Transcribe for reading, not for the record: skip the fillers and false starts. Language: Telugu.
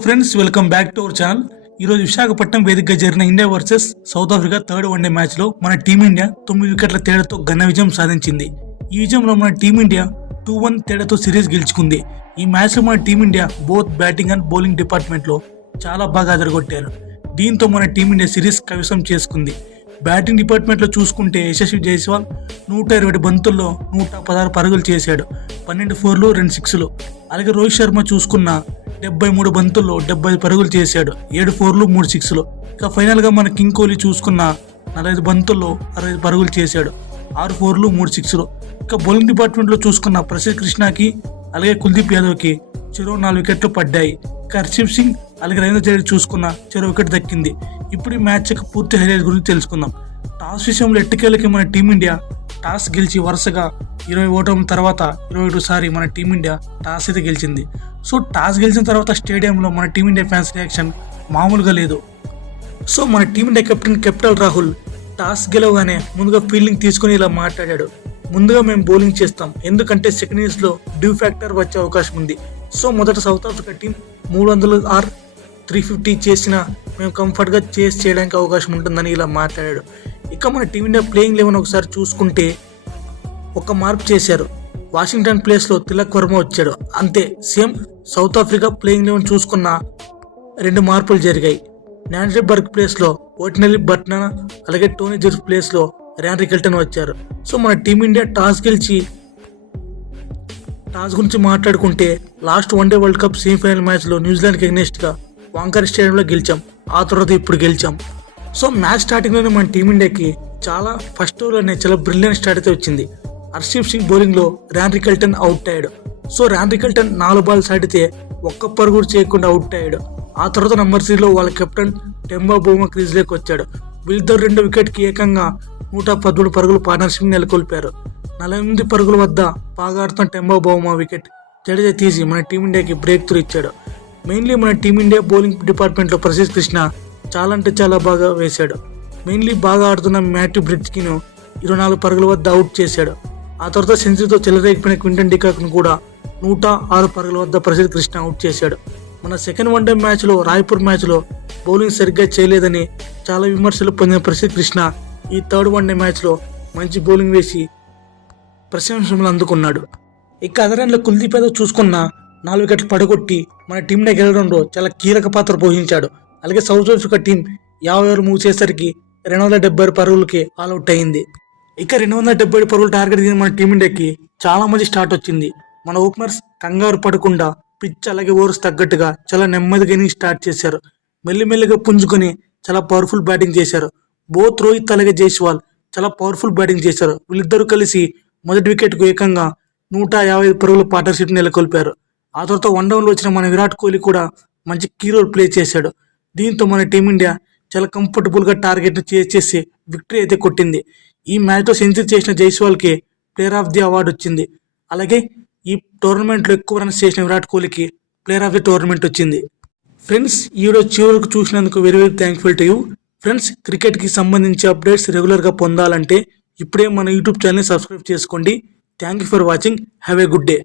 Friends welcome back to our channel. ఈరోజు విశాఖపట్నం వేదికగా జరిగిన India versus south Africa third one day match లో మన టీమిండియా 9 వికెట్ల తేడాతో ఘన విజయం సాధించింది. ఈ విజయంలో మన టీమిండియా 2-1 తేడాతో సిరీస్ గెలుచుకుంది. ఈ మ్యాచ్ లో మన team India both batting and bowling department లో చాలా బాగా అదరగొట్టారు. దీంతో మన టీమిండియా సిరీస్ కైవసం చేసుకుంది. బ్యాటింగ్ డిపార్ట్మెంట్ లో చూసుకుంటే యశస్వి జైస్వాల్ 120 బంతుల్లో 116 పరుగులు చేశాడు, 12 4లు 2 6లు. అలాగే రోహిత్ శర్మ చూసుకున్న 73 బంతుల్లో 70 పరుగులు చేశాడు, 7 4లు 3 6లు. ఇక ఫైనల్ గా మన కింగ్ కోహ్లీ చూసుకున్న 45 బంతుల్లో 65 పరుగులు చేశాడు, 6 4లు 3 6లు. ఇక బౌలింగ్ డిపార్ట్మెంట్ లో చూసుకున్న ప్రసిద్ధ్ కృష్ణకి అలాగే కుల్దీప్ యాదవ్ కి చెరో 4 వికెట్లు పడ్డాయి. ఇక హర్షదీప్ సింగ్ అలాగే రవీంద్ర జడేజా చూసుకున్న చెరో వికెట్ దక్కింది. ఇప్పుడు ఈ మ్యాచ్ యొక్క పూర్తి హైలైట్ గురించి తెలుసుకుందాం. టాస్ విషయంలో ఎట్టకేలకి మన టీమిండియా టాస్ గెలిచి వరుసగా 20 ఓటమి తర్వాత 21 సారి మన టీమిండియా టాస్ అయితే గెలిచింది. సో టాస్ గెలిచిన తర్వాత స్టేడియంలో మన టీమిండియా ఫ్యాన్స్ రియాక్షన్ మామూలుగా లేదు. సో మన టీమిండియా కెప్టెన్ రాహుల్ టాస్ గెలవగానే ముందుగా ఫీల్డింగ్ తీసుకుని ఇలా మాట్లాడాడు. ముందుగా మేము బౌలింగ్ చేస్తాం, ఎందుకంటే సెకండ్ ఇన్నింగ్స్ లో డ్యూ ఫ్యాక్టర్ వచ్చే అవకాశం ఉంది. సో మొదట సౌత్ ఆఫ్రికా టీం 300 ఆర్ 350 చేసినా మేము కంఫర్ట్గా చేయడానికి అవకాశం ఉంటుందని ఇలా మాట్లాడాడు. ఇక మన టీమిండియా ప్లేయింగ్ 11 ఒకసారి చూసుకుంటే ఒక మార్పు చేశారు. వాషింగ్టన్ ప్లేస్లో తిలక్ వర్మ వచ్చాడు, అంతే. సేమ్ సౌత్ ఆఫ్రికా ప్లేయింగ్ 11 చూసుకున్న 2 మార్పులు జరిగాయి. న్యాన్బర్గ్ ప్లేస్లో ఓట్నెల్లి బట్నా అలాగే టోనీ జెర్స్ ప్లేస్లో ర్యాన్ రికల్టన్ వచ్చారు. సో మన టీమిండియా టాస్ గురించి మాట్లాడుకుంటే last one day world cup semi-final మ్యాచ్లో న్యూజిలాండ్కి అగెన్స్ట్గా వాంకర్ స్టేడియంలో గెలిచాం. ఆ తర్వాత ఇప్పుడు గెలిచాం. సో మ్యాచ్ స్టార్టింగ్లోనే మన టీమిండియాకి ఫస్ట్ ఓవర్లోనే చాలా బ్రిలియన్ స్టార్ట్ అయితే వచ్చింది. హర్షదీప్ సింగ్ బౌలింగ్లో ర్యాన్ రికల్టన్ అవుట్ అయ్యాడు. సో ర్యాన్ రికల్టన్ 4 బాల్స్ ఆడితే ఒక్క పరుగు చేయకుండా అవుట్ అయ్యాడు. ఆ తర్వాత నంబర్ 3లో వాళ్ళ కెప్టెన్ టెంబా బౌమా క్రీజ్లోకి వచ్చాడు. వీళ్ళిద్దరు 2 వికెట్కి ఏకంగా 113 పరుగులు పార్ట్నర్షిప్ నెలకొల్పారు. 48 పరుగుల వద్ద బాగా ఆడుతున్న టెంబా బౌమా వికెట్ జడేజా తీసి మన టీమిండియాకి బ్రేక్ త్రూ ఇచ్చాడు. మెయిన్లీ మన టీమిండియా బౌలింగ్ డిపార్ట్మెంట్లో ప్రసిద్ధ్ కృష్ణ చాలా అంటే చాలా బాగా వేశాడు. మెయిన్లీ బాగా ఆడుతున్న మ్యాథ్యూ బ్రిడ్జ్కిను 24 పరుగుల వద్ద అవుట్ చేశాడు. ఆ తర్వాత సెంచరీతో చెలరేగిపోయిన క్వింటన్ డికాక్ను కూడా 106 పరుగుల వద్ద ప్రసిద్ధ్ కృష్ణ అవుట్ చేశాడు. మన సెకండ్ వన్డే మ్యాచ్లో రాయ్పూర్ మ్యాచ్లో బౌలింగ్ సరిగ్గా చేయలేదని చాలా విమర్శలు పొందిన ప్రసిద్ధ్ కృష్ణ ఈ థర్డ్ వన్డే మ్యాచ్లో మంచి బౌలింగ్ వేసి ప్రశంసలు అందుకున్నాడు. ఇక అదనంలో కుల్దీప్ యాదవ్ చూసుకున్న 4 వికెట్లు పడగొట్టి మన టీంని గెలవడంలో చాలా కీలక పాత్ర పోషించాడు. అలాగే సౌత్ ఆఫ్రికా టీం 50 ఓవర్లు ముగిసేసరికి 276 పరుగులకి ఆల్అౌట్ అయింది. ఇక 277 పరుగులు టార్గెట్ దిగిన మన టీమిండియాకి చాలా మంచి స్టార్ట్ వచ్చింది. మన ఓపెనర్స్ కంగారు పడకుండా పిచ్ అలాగే ఓవర్స్ తగ్గట్టుగా చాలా నెమ్మదిగా ఇన్నింగ్స్ స్టార్ట్ చేశారు. మెల్లిమెల్లిగా పుంజుకొని చాలా పవర్ఫుల్ బ్యాటింగ్ చేశారు. బోత్ రోహిత్ అలాగే జైస్వాల్ చాలా పవర్ఫుల్ బ్యాటింగ్ చేశారు. వీళ్ళిద్దరూ కలిసి మొదటి వికెట్కు ఏకంగా 155 పరుగుల పార్ట్నర్షిప్ నెలకొల్పారు. ఆ తర్వాత 1 డౌన్లో వచ్చిన మన విరాట్ కోహ్లీ కూడా మంచి కీ రోల్ ప్లే చేశాడు. దీంతో మన టీమిండియా చాలా కంఫర్టబుల్గా టార్గెట్ను చేసి విక్టరీ అయితే కొట్టింది. ఈ మ్యాచ్లో సెంచరీ చేసిన జైస్వాల్కి ప్లేయర్ ఆఫ్ ది అవార్డు వచ్చింది. అలాగే ఈ టోర్నమెంట్లో ఎక్కువ రన్స్ చేసిన విరాట్ కోహ్లీకి ప్లేయర్ ఆఫ్ ది టోర్నమెంట్ వచ్చింది. ఫ్రెండ్స్, ఈ రోజు చివరకు చూసినందుకు very very thankful to you. Friends, క్రికెట్కి సంబంధించి అప్డేట్స్ రెగ్యులర్గా పొందాలంటే ఇప్పుడే మన యూట్యూబ్ ఛానల్ని సబ్స్క్రైబ్ చేసుకోండి. Thank you for watching. Have a good day.